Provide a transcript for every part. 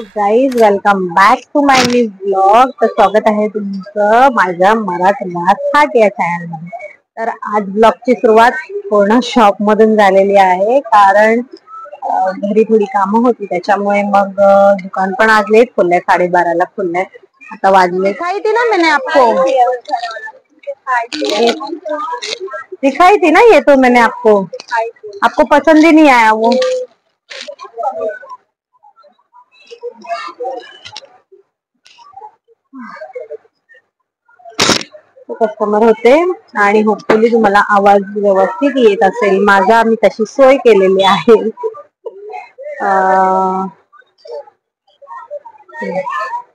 Hello guys, welcome back to my new blog. तर स्वागत आहे तुमचं माझ्या मराठी थाट या चॅनल मध्ये. तर आज ब्लॉगची सुरुवात पूर्ण शॉप मधून झालेली आहे, कारण घरी थोडी कामं होती त्याच्यामुळे मग दुकान पण आज लेट खुललंय, 12:30ला खुललंय. आता वाजले खाई थी ना मैंने आपको, दिखाई थी ना ये, तो मैंने आपको पसंद ही नहीं आया वो. कस्टमर होते आणि होपफुली तुम्हाला आवाज व्यवस्थित येत असेल माझा. मी तशी सोय केलेली आहे.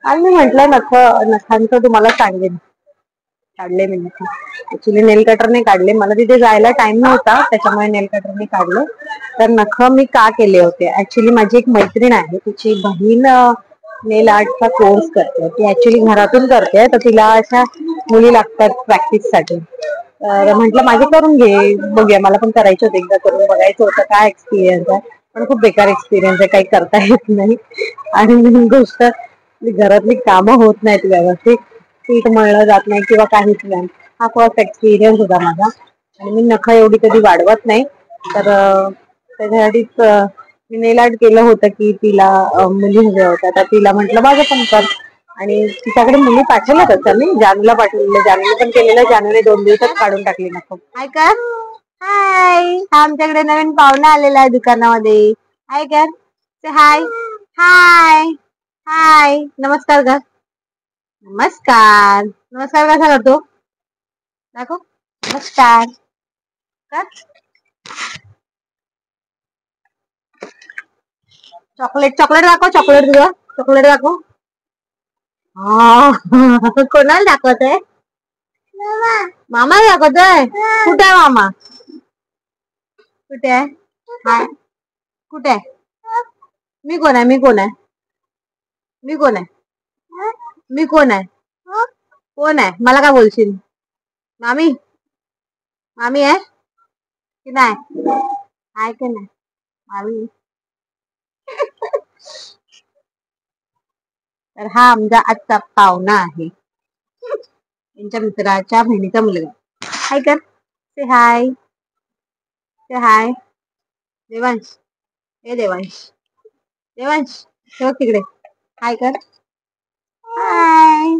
आणि मी म्हटलं नखांचं तुम्हाला सांगेन. काढले मी नख, ऍक्च्युली नेल कटरने काढले. मला तिथे जायला टाइम नव्हता त्याच्यामुळे नेल कटरने काढलं. तर नख मी का केले होते, ऍक्च्युली माझी एक मैत्रीण आहे, तिची बहीण नेल आर्टचा कोर्स करते. ती ऍक्च्युली घरातून करते, तर तिला अशा मुली लागतात प्रॅक्टिस साठी. तर म्हंटल माझे करून घे, बघूया. मला पण करायचं होतं, एकदा करून बघायचं होतं काय एक्सपिरियन्स आहे. पण खूप बेकार एक्सपिरियन्स आहे, काही करता येत नाही. आणि मेन गोष्ट, घरातली कामं होत नाहीत व्यवस्थित, पीठ मळलं जात नाही किंवा काहीच नाही. हा फर्स्ट एक्सपिरियन्स होता माझा. आणि मी नख एवढी कधी वाढवत नाही, तर त्याच्यासाठीच मी नेल आर्ट केलं होतं की तिला मुली हव्या होत्या. तर तिला म्हटलं माझं पण कर. आणि तिच्याकडे मुली पाठवल्या तसं मी जानूला पाठवलेलं, जानूने पण केलेलं. जानूने 2 दिवसात काढून टाकली नख. हाय कर, हाय. हा आमच्याकडे नवीन पाहुणा आलेला आहे दुकानामध्ये. हाय कर, हाय हाय हाय. नमस्कार कर, नमस्कार. नमस्कार कसा करतो दाखव, नमस्कार कर. चॉकलेट दाखव, चॉकलेट तुझं, चॉकलेट दाखव. कोणाला दाखवतोय, मामा दाखवतोय. कुठे आहे मामा, कुठे आहे, हाय कुठे आहे. मी कोण आहे, मी कोण आहे, मी कोण आहे, मी कोण आहे, कोण आहे. मला काय बोलशील, मामी, मामी आहे की नाही, आहे की नाही मामी. तर हा आमचा आजचा पाहुणा आहे, त्यांच्या मित्राच्या बहिणीचा मुलगा. हाय कर, से हाय, से हाय. देवांश, हे देवांश, देवांश ठेव तिकडे. हाय कर, हाय.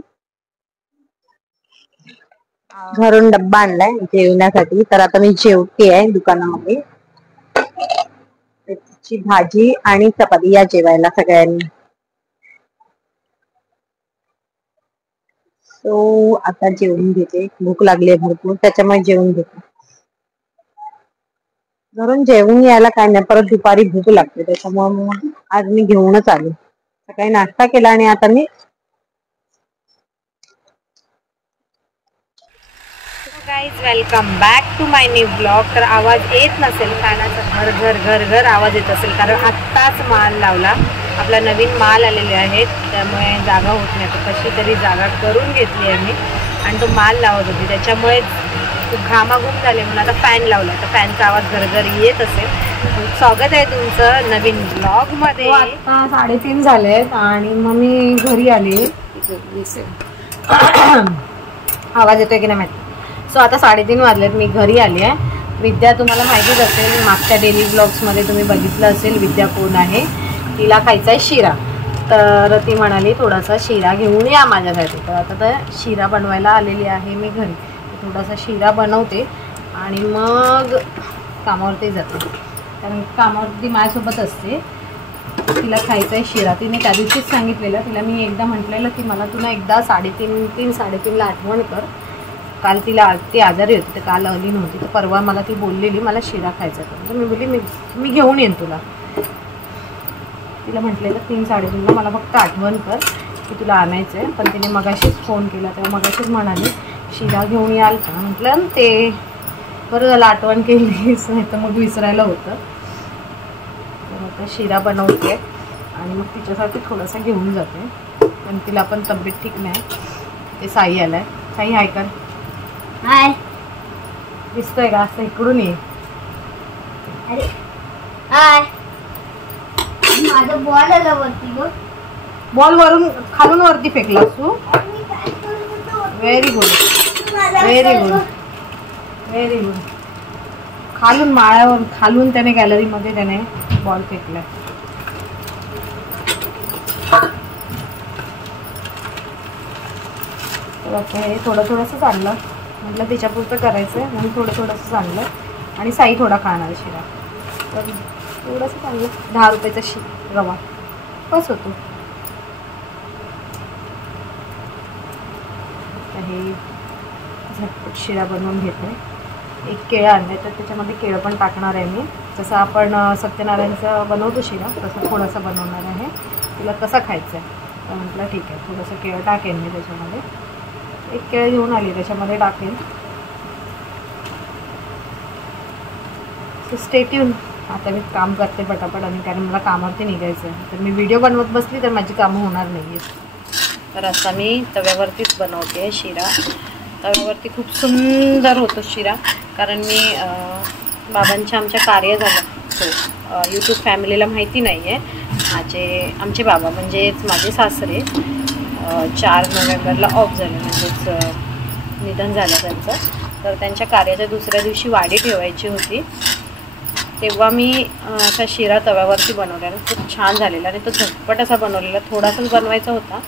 घरून डब्बा आणलाय जेवण्यासाठी. तर आता मी जेवते आहे दुकानामध्ये. त्याची भाजी आणि चपाती या जेवायला सगळ्यांनी. सो आता जेवून घेते, भूक लागली आहे भरपूर, त्याच्यामुळे जेवून घेते. घरून जेवून यायला काय नाही, परत दुपारी भूक लागते, त्याच्यामुळे मग आज मी घेऊनच आले. सकाळी नाश्ता केला आणि आता मी guys, welcome back to my new blog. तर आवाज येत नसेल, फॅनाचा घर घर घर घर आवाज येत असेल, कारण आत्ताच माल लावला. आपला नवीन माल आलेले आहेत, त्यामुळे जागा होत नाही. तर कशी तरी जागा करून घेतली आहे मी, आणि तो माल लावत होती, त्याच्यामुळे घामाघूम झाले म्हणून आता फॅन लावला. तर फॅनचा आवाज घरघर येत असेल. स्वागत आहे तुमचं नवीन ब्लॉगमध्ये. आता 3:30 झालेत आणि मग मी घरी आली. आवाज येतोय की नाही माहिती. सो आता 3:30 वाजलेत, मी घरी आली आहे. विद्या तुम्हाला माहितीच असेल, मागच्या डेली ब्लॉग्समध्ये तुम्ही बघितलं असेल विद्या कोण आहे. तिला खायचा आहे शिरा. तर ती म्हणाली थोडासा शिरा घेऊन या माझ्यासाठी. तर आता तर शिरा बनवायला आलेली आहे मी घरी. थोडासा शिरा बनवते आणि मग कामावरती जाते, कारण कामावरती माझ्यासोबत असते. तिला खायचा आहे शिरा. तिने त्या दिवशीच सांगितलेलं. तिला मी एकदा म्हटलेलं की मला तुला एकदा 3:30-3:30ला आठवण कर. काल ती आजारी होती, तर काल आली नव्हती. तर परवा मला ती बोललेली मला शिरा खायचा होता. तर मी बोलली मी घेऊन येईन तुला. तिला म्हटलेलं 3-3:30ला मला फक्त आठवण कर की तुला आणायचं आहे. पण तिने मगाशीच फोन केला, तेव्हा मगाशीच म्हणाली शिरा घेऊन याल का. म्हटलं ते बरं झालं आठवण केलीस, नाही तर मग विसरायला होतं. तर आता शिरा बनवते आणि मग तिच्यासाठी थोडासा घेऊन जाते, पण तिला पण तब्येत ठीक नाही. ते साई आलाय. साई हाय कर, हाय. दिसतोय का, असं इकडून ये. अरे हाय, माझं बॉल आलं वरती बघ. बॉल वरून खालून वरती फेकलास तू. Very good very good very good. खालून माळ्यावर खालून त्याने गॅलरीमध्ये त्याने बॉल फेकलाय. हे थोडं थोडंसंच आणलं म्हटलं त्याच्यापुरतं करायचं आहे म्हणून थोडं थोडंसंच आणलं. आणि साई थोडा खाणार शिरा तर थोडंसंच आणलं. 10 रुपयाचा रवा बस होतो. हे झटपट शिरा बनवून घेते. एक केळं आणलं तर त्याच्यामध्ये केळं पण टाकणार आहे मी. जसं आपण सत्यनारायणचं बनवतो शिरा तसं थोडंसं बनवणार आहे. तुला कसं खायचं आहे तर म्हटलं ठीक आहे थोडंसं केळं टाकेन मी त्याच्यामध्ये. एक केळं घेऊन आली त्याच्यामध्ये टाकेन. Stay tune. आता मी काम करते पटापट आणि कारण मला कामावरती निघायचं आहे. तर मी व्हिडिओ बनवत बसली तर माझी कामं होणार नाही आहेत. तर आता मी तव्यावरतीच बनवते शिरा. तव्यावरती खूप सुंदर होतो शिरा. कारण मी बाबांच्या आमच्या कार्य झालं तो यूट्यूब फॅमिलीला माहिती नाही आहे. आमचे बाबा म्हणजेच माझे सासरे 4 नोव्हेंबरला ऑफ झाले म्हणजेच निधन झालं त्यांचं. तर त्यांच्या कार्याच्या दुसऱ्या दिवशी वाडी ठेवायची होती. तेव्हा मी असा शिरा तव्यावरती बनवलेला खूप छान झालेला आणि तो झटपट असा बनवलेला. थोडासाच बनवायचा होता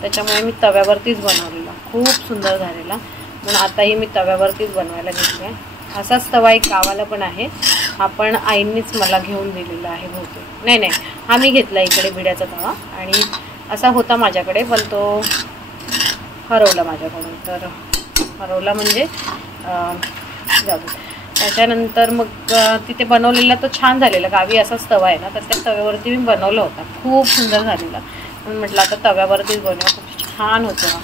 त्याच्यामुळे मी तव्यावरतीच बनवलेला. खूप सुंदर झालेला म्हणून आताही मी तव्यावरतीच बनवायला घेतले. असाच तवा एक गावाला पण आहे. हा पण आईंनीच मला घेऊन दिलेला आहे बहुतेक. नाही हा मी घेतला इकडे भिड्याचा तवा आणि असा होता माझ्याकडे पण तो हरवला माझ्याकडून. तर हरवला म्हणजे जाऊ. त्याच्यानंतर मग तिथे बनवलेला तो छान झालेला. गावी असाच तवा आहे ना तर त्या तव्यावरती मी बनवला होता. खूप सुंदर झालेला म्हणून म्हटलं आता तव्यावरतीच बनवूया. खूप छान होतं.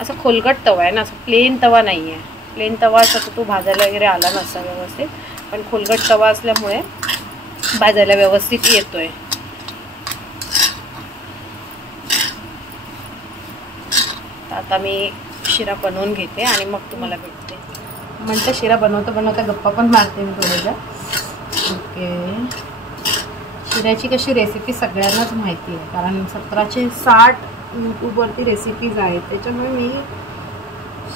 असं खोलगट तवा आहे ना असं प्लेन तवा नाही आहे. प्लेन तवा असा तो भाजायला वगैरे आला नसता व्यवस्थित पण खोलगट तवा असल्यामुळे भाजायला व्यवस्थित येतो आहे. आता मी शिरा बनवून घेते आणि मग तुम्हाला भेटते. म्हटलं शिरा बनवता गप्पा पण मारते मी थोड्याशा. ओके. शिऱ्याची कशी रेसिपी सगळ्यांनाच माहिती आहे कारण 1760 यूट्यूबवरती रेसिपीज आहेत. त्याच्यामुळे मी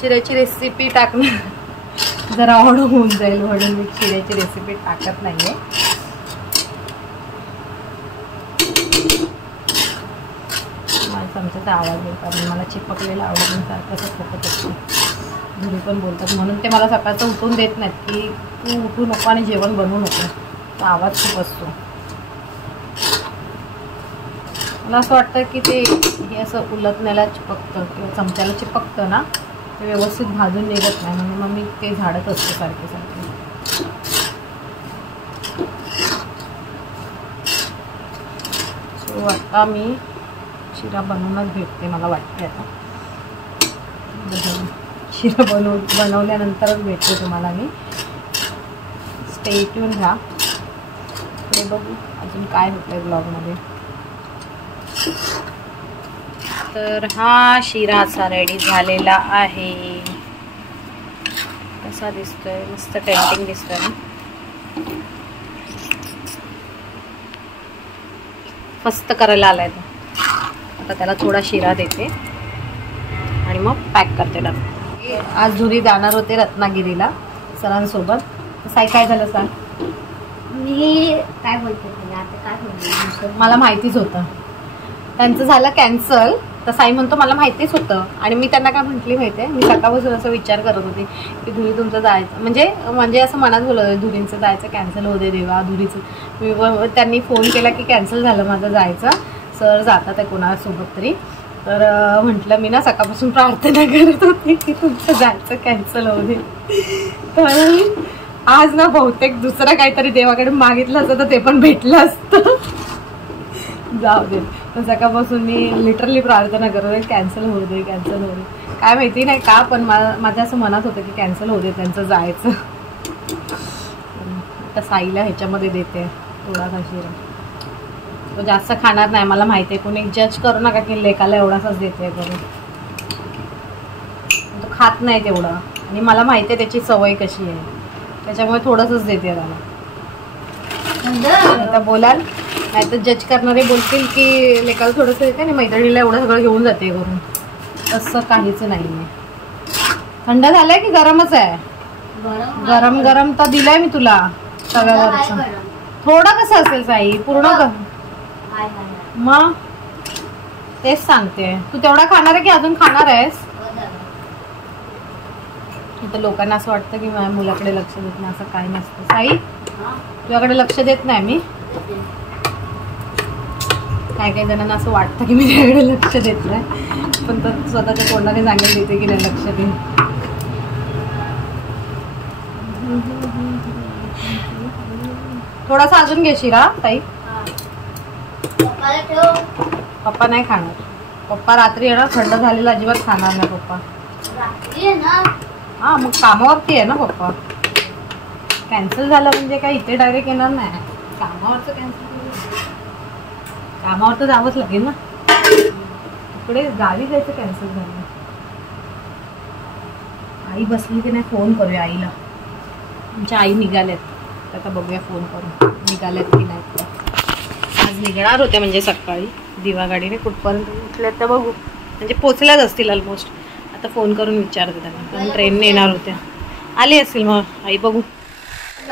शिऱ्याची रेसिपी टाकणं जरा आवड होऊन जाईल म्हणून मी शिऱ्याची रेसिपी टाकत नाही आहे. चमच्याचा आवाज येतो कारण मला चिपकलेला आवडून सारखंच खोकत असतो. घरी पण बोलतात म्हणून ते मला सकाळचं उठून देत नाहीत की तू उठू नको आणि जेवण बनवू नको. तो आवाज खूप असतो. मला असं वाटतं की ते हे असं उलटण्याला चिपकतं किंवा चमच्याला चिपकतं ना ते व्यवस्थित भाजून निघत नाही म्हणून मग मी ते झाडत असते सारखे सारखे. सो आता मी शिरा बनवूनच भेटते मला वाटते. आता शिरा बनवल्यानंतरच भेटते तुम्हाला मी. स्टे ट्यून राहा. पुढे बघू अजून काय होतं आहे ब्लॉगमध्ये. तर हा शिरा असा रेडी झालेला आहे. कसा दिसतोय मस्त टेम्पटिंग दिसतोय ना. मस्त करायला आलाय तो. आता त्याला थोडा शिरा देते आणि मग पॅक करते डबा. आज धुरी जाणार होते रत्नागिरीला सरांसोबत. साई काय झालं सांग. मी काय बोलते आता काय बोलते मला माहितीच होतं त्यांचं झालं कॅन्सल. तर साई म्हणतो मला माहितीच होतं आणि मी त्यांना काय म्हटली माहिती आहे. मी सकाळपासून असं विचार करत होते की धुरी तुमचं जायचं म्हणजे असं मनात बोलत होते धुरींचं जायचं कॅन्सल होऊ दे देवा धुरीचं. त्यांनी फोन केला की कॅन्सल झालं माझं जायचं. सर जातात आहे कोणासोबत तरी. तर म्हटलं मी ना सकाळपासून प्रार्थना करत होती की तुमचं जायचं कॅन्सल होऊ दे. तर आज ना बहुतेक दुसरं काहीतरी देवाकडे मागितलं असतं तर ते पण भेटलं असतं. जाऊ दे. पण सकाळपासून मी लिटरली प्रार्थना करत होते कॅन्सल होऊ दे कॅन्सल होऊ दे. काय माहिती नाही का पण माझ्या असं मनात होतं की कॅन्सल होऊ दे त्यांचं जायचं. आता साईला ह्याच्यामध्ये देते थोडासा शिरा. तो जास्त खाणार नाही मला माहिती आहे. कोणी जज करू नका की लेकाला एवढासाच देते करून. तो खात नाही तेवढं आणि मला माहिती आहे त्याची सवय कशी आहे त्याच्यामुळे थोडंसंच देते त्याला. आता बोलाल नाही तर जज करणारे बोलतील की लेकाला थोडंसं येते आणि मैत्रिणीला एवढं सगळं घेऊन जाते करून. तसं काहीच नाही आहे. थंड झालंय की गरमच आहे? गरम गरम तर दिलाय मी तुला तव्यावरचं. थोडं कसं असेल साई, पूर्ण मग तेच सांगते. तू तेवढा खाणार आहे की अजून खाणार आहेस? इथं लोकांना असं वाटतं की माझ्या मुलाकडे लक्ष देत नाही. असं काही नसतं साई, तुझ्याकडे लक्ष देत नाही मी. काही काही जणांना असं वाटतं की मी त्याकडे लक्ष देत नाही, पण तर स्वतःच्या तोंडाने सांगेल देते की नाही लक्ष दे. थोडासा अजून घेशील हा ताई? पप्पा नाही खाणार. पप्पा रात्री येणार, थंड झालेला अजिबात खाणार नाही पप्पा. हा मग कामावरती आहे ना पप्पा. कॅन्सल झालं म्हणजे काय इथे डायरेक्ट येणार नाही. कामावरचं कॅन्सल, कामावर तर जावंच लागेल ना. इकडे गावी जायचं कॅन्सल झालं. आई बसली की नाही, फोन करूया आईला. आमच्या आई निघाल्यात, आता बघूया फोन करून निघाल्यात की नाही. आज निघणार होत्या म्हणजे सकाळी दिवा गाडीने. कुठपर्यंत उठल्यात तर बघू, म्हणजे पोचल्याच असतील ऑलमोस्ट. आता फोन करून विचारते त्यांना, पण ट्रेनने येणार होत्या. आली असतील मग आई. बघू.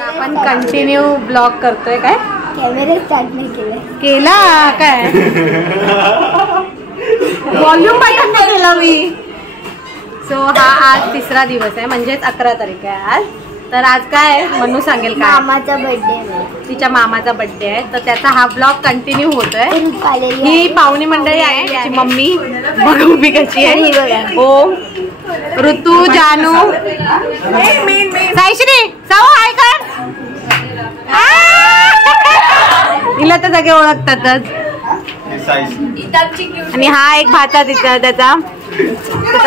आपण कंटिन्यू ब्लॉग करतोय. काय कॅमेरा स्टार्ट नाही केला काय? व्हॉल्यूम बटन नाही केला मी. सो हा आज तिसरा दिवस आहे, म्हणजेच 11 तारीख आहे आज. तर आज काय मनू सांगेल काय? मामाचा बर्थडे, तिच्या मामाचा बर्थडे आहे, तर त्याचा हा ब्लॉग कंटिन्यू होतोय. ही पाहुणी मंडळी आहे, तिची मम्मी बघ उभी कशी आहे. ओम, ऋतू, जानू, साईश्री, साऊ हाय कर. हिला तर सगळे ओळखतातच. आणि हा एक भाचा त्याचा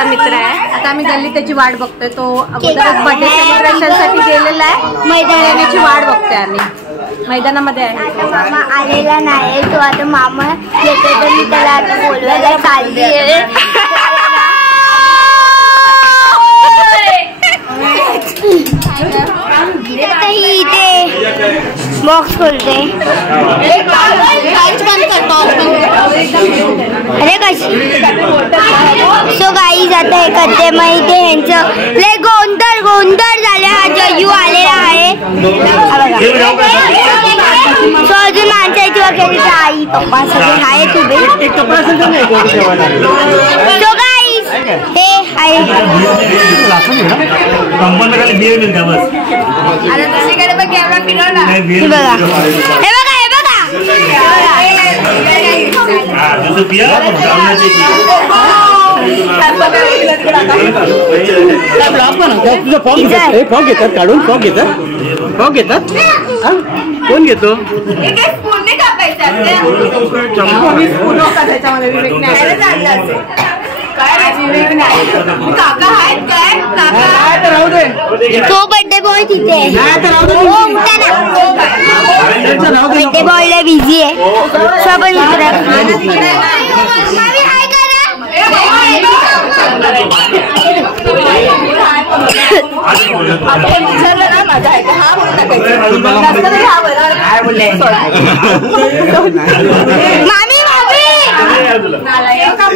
मित्र आहे. आता आम्ही गल्ली त्याची वाट बघतोय. तो अगोदरच बर्थडे सेलिब्रेशनसाठी गेलेला आहे. मैदानाची वाट बघतोय आम्ही. मैदानामध्ये आहे. मामा आलेला नाही, तो आता मामा येतो तर मी त्याला आता बोलवायला चालली आहे. इथे बॉक्स खोलते. अरे कशी. सो गाईज आता हे करते. मग इथे ह्यांचं लय गोंधळ झाले. हा जयू आलेला आहे. सो अजून माणसाची वगैरे आई पप्पा सगळे आहेत उभे. सो गाईज हे आहे. फॉग घेतात काढून. फॉग घेतात कोण घेतो? तो बर्थडे बॉय तिथे. बर्थडे बॉयला बिझी आहे. सब मित्र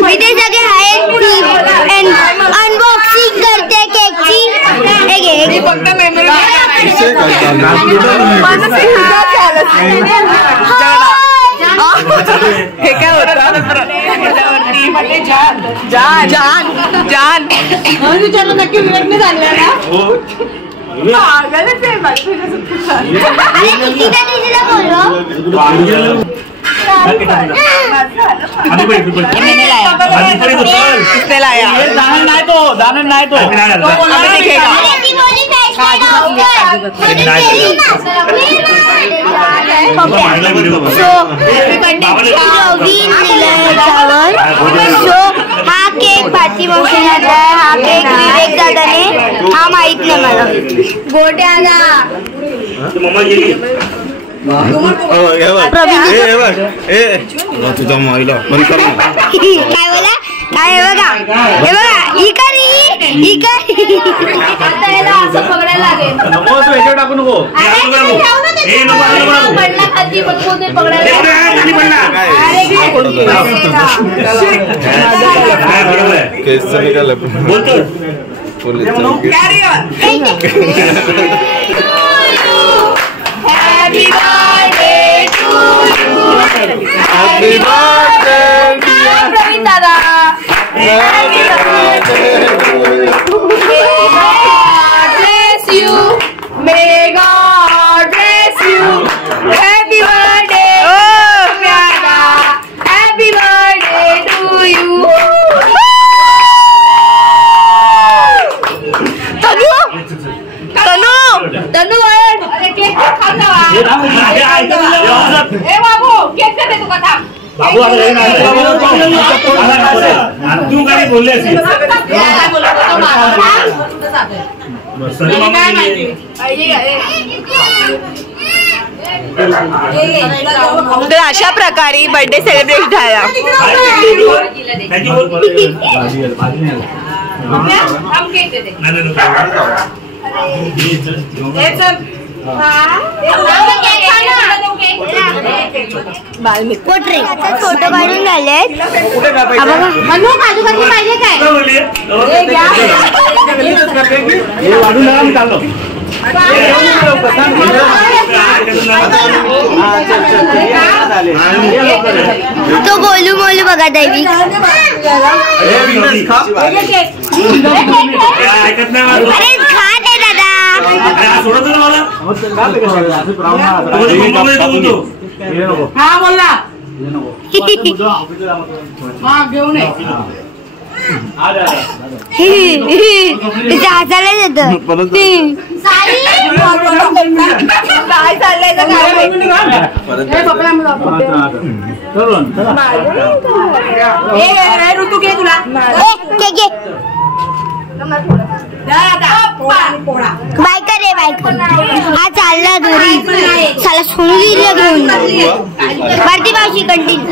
इथे सगळे आहेत. अनबॉक्सिंग करते केकची. हे काय होतं जान विचारलं नक्की विवेकने झाले ना. दानन नाही तो हा केक भारती मावशीने आहे. हा केक विवेक दादाने. हा माहित नाही मला. गोट्याला तुझा महिला बंद कर. काय बोला काय बघा हे बघा असं पकडायला लागेल. टाकू नको. तर अशा प्रकारे बर्थडे सेलिब्रेट झाला. फोटो काढून झाले. पाहिजे काय तो गोलू मोलू बघा दैवी. अरे खा दे दादा. हा बोला घेऊन हसायला येत. काय चाललंय ऋतू घे तुला बायका रे बायका हा चालला घरी. साला सोनूला घेऊन भारती मावशी कंटिन्यू.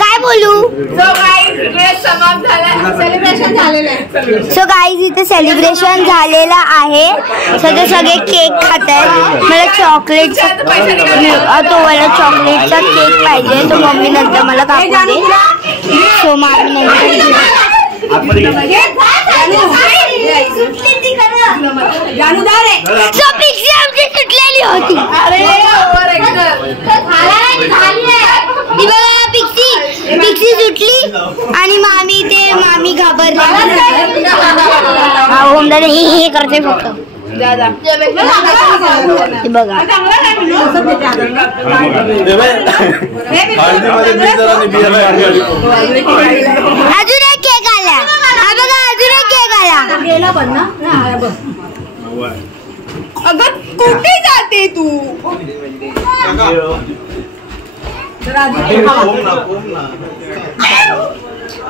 काय बोलू. सो गाईज इथे सेलिब्रेशन झालेलं आहे. सगळे केक खात आहेत. मला चॉकलेटचा तो मला चॉकलेटचा केक पाहिजे. तो मम्मी नंतर मला कापू दे. सो मामी नंतर सुटलेली होती. पिक्सी सुटली आणि मामी घाबरली. हे करते फक्त बघा. अजून एक केक आला. हा बघा अजून एक केक आला. अगं कुठे जाते तू.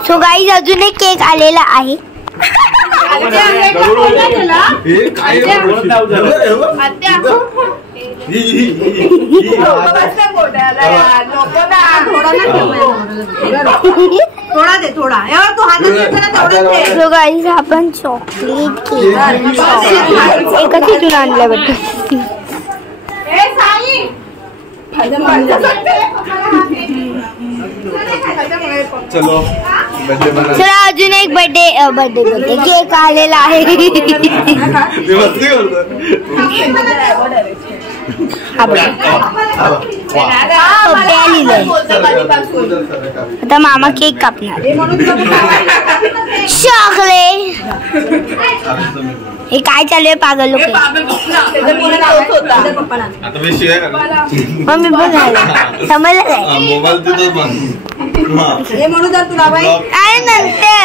सो गाईज अजून एक केक आलेला आहे. सो गाईज आपण चॉकलेट केक एकच इथून आणलं बघ. चलो चला अजून एक बर्थडे केक आलेला आहे. आता मामा केक कापणार. चॉकलेट हे काय चालू आहे पागल लोक. मम्मी बघ समजलं काय. काय नंतर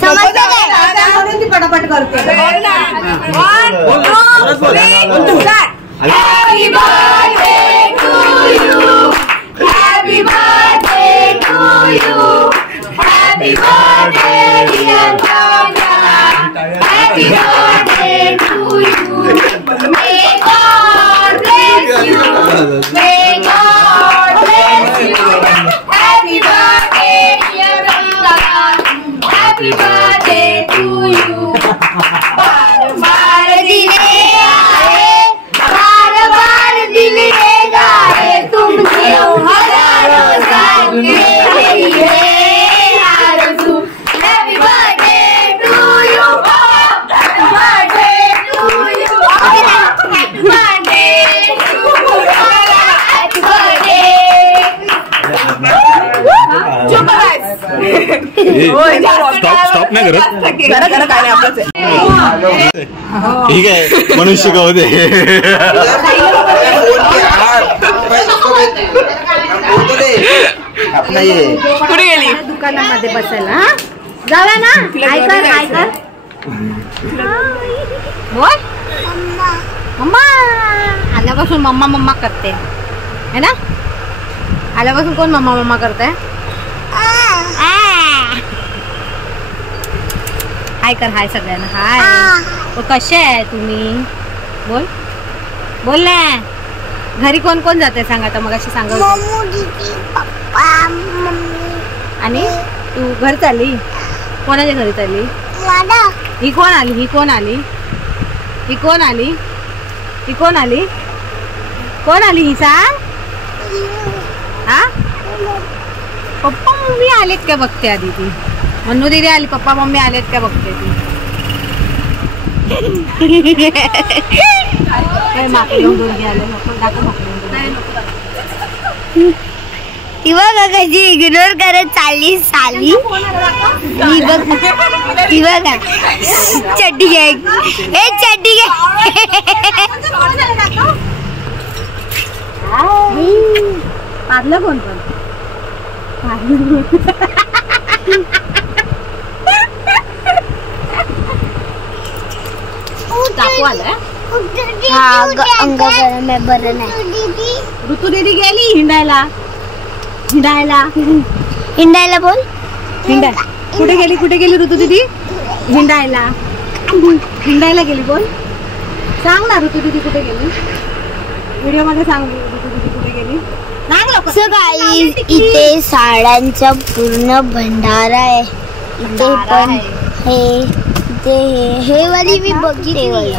समजलं काय. पटापट करते. Happy birthday, dear Tanya. Happy birthday to you. May God bless you. May God bless you. Happy birthday, dear Tanya. Happy birthday to you. नाही करत. जरा जरा काय नाही आपलंच आहे. ठीक आहे म्हणून शिकवते. कुठे गेली? दुकानामध्ये बसायला जाऊया ना. ऐकर बोल मम्मा. आल्यापासून मम्मा मम्मा करते है ना. आल्यापासून कोण मम्मा मम्मा करते. हाय कर. हाय सगळ्यांना हाय. कसे आहे तुम्ही. बोल बोल ना. घरी कोण कोण जाते सांग आता. मग अशी सांग. आणि तू घर चालली. कोणाच्या घरी चालली. ही कोण आली. ही कोण आली. ही कोण आली. ही कोण आली. कोण आली ही सांग. हा पप्पा मम्मी आलेत काय बघते आधी ती. मन्नू दीदी आली. पप्पा मम्मी आलेत काय बघते ती. ती बघा कशी इग्नोर करत चालली साली. ही बघ ती बघा. चड्डी घे. ए चड्डी घे. पार्लं कोण पण. कापू आलाय. अंग गरम आहे. बरं नाही. ऋतू दीदी गेली हिंडायला. हिंडायला हिंडायला बोल. हिंडाय. कुठे गेली. कुठे गेली ऋतू दीदी. हिंडायला. हिंडायला गेली. बोल सांग ना ऋतू दीदी कुठे गेली. व्हिडिओ मध्ये सांग ऋतू दीदी कुठे गेली. सो गाईज इथे साड्यांचा पूर्ण भंडारा आहे. इथे पण हे वाली मी बघितली.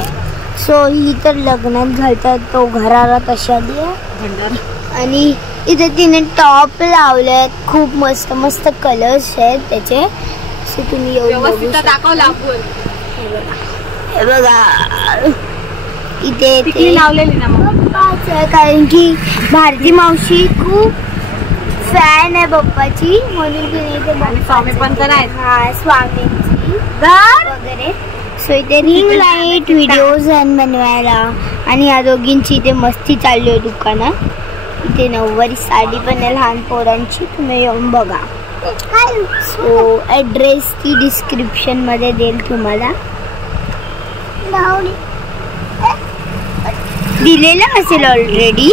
सो ही तर लग्नात घालतात तो घराला तशाली आहे भंडारा. आणि इथे तिने टॉप लावले. खूप मस्त मस्त कलर्स आहेत त्याचे. सो तुम्ही येऊन दाखवला. हे बघा इथे लावलेली ना मग. कारण की भारती मावशी खूप फॅन आहे बप्पाची म्हणून तिने इथे स्वामी पण तर आहेत. हा स्वामींची वगैरे. सो इथे रिंग लाईट व्हिडिओज बनवायला. आणि या दोघींची इथे मस्ती चालली आहे दुकानात. इथे नऊवारी साडी पण आहे लहान पोरांची. तुम्ही येऊन बघा. सो ॲड्रेस ती डिस्क्रिप्शन मध्ये देईल तुम्हाला. दिलेला असेल ऑलरेडी.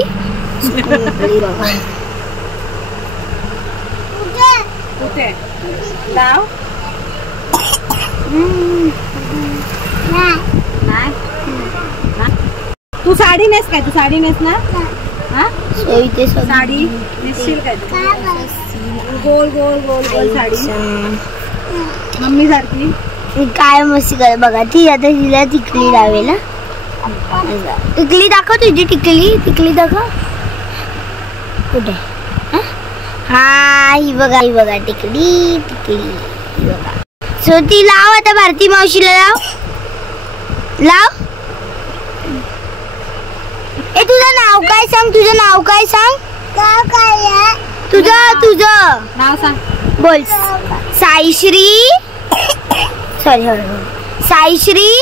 तू साडी नेस काय. तू साडी नेस ना. सो इथे साडी नेसशील काय. गोल गोल गोल गोल साडी मम्मी सारखी. काय मस्ती कर बघा. ती आता तिला टिकली लावेल. टिकली दाखव. तुझी टिकली. टिकली दाखव कुठे. हा ही बघा. ही बघा टिकली. टिकली ही बघा. सो ती लाव आता. भारती मावशीला लाव. लाव. ए तुझं नाव काय सांग. तुझं नाव काय सांग. तुझं नाव सांग. बोल. Saishree. Sorry Saishree.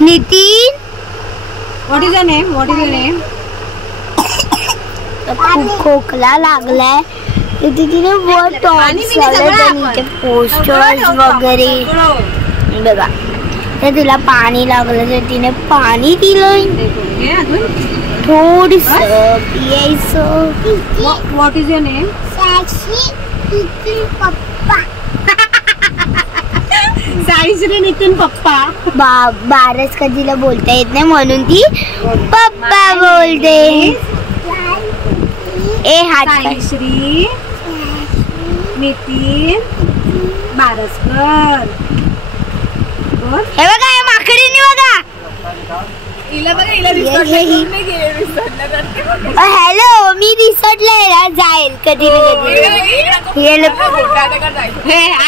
Nitin. What is your name. What is your name. खूप खोकला लागलाय. इथे तिने वर टॉप्स लावले. पोस्टर्स वगैरे बघा. तर तिला पाणी लागलं तर तिने पाणी दिलं. थोडस पियायचं. What is your name. Saishree Nitin पप्पा. बारस कधीला बोलता येत नाही म्हणून ती पप्पा बोलते. ए हात. साईश्री नितीन बारसकर. हे बघा हे माकडीने बघा. हॅलो मी रिसॉर्टला जाईल कधी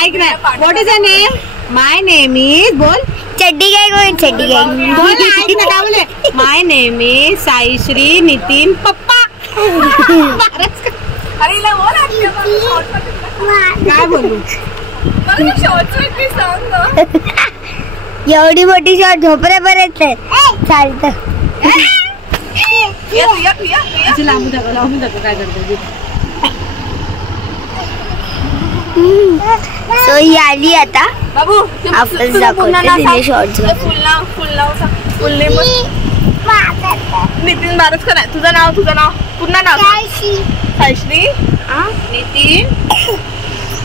ऐक ना. What is your name. My name is. बोल. चड्डी काय. चड्डी काय बोल. ऐक ना काय बोले. माय नेम इज साईश्री नितीन पप्पा. अरे काय बोलू एवढी मोठी शॉर्ट झोपऱ्यापर्यंत चालतं. लावून टाका काय करतो. सो ही आली आता. बाबू आपण दाखवते तिने शॉर्ट. नितीन बारसकर आहे तुझं नाव पूर्ण नाव सायश्री नितीन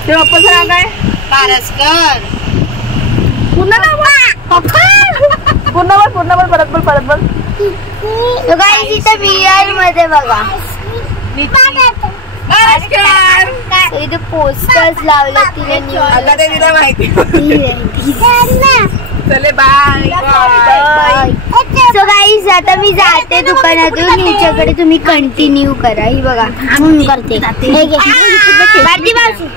ते पप्पाचं नाव काय बारसकर. पूर्ण नाव पूर्ण बोल परत बोल. तो काय तिथे VR मध्ये बघा इथे पोस्टर्स लावले तिने. आता ते तिला माहिती. चले बाय. सो गाईज आता मी जाते दुकानातून. हिच्याकडे तुम्ही कंटिन्यू करा. ही बघा करते. भारती मावशी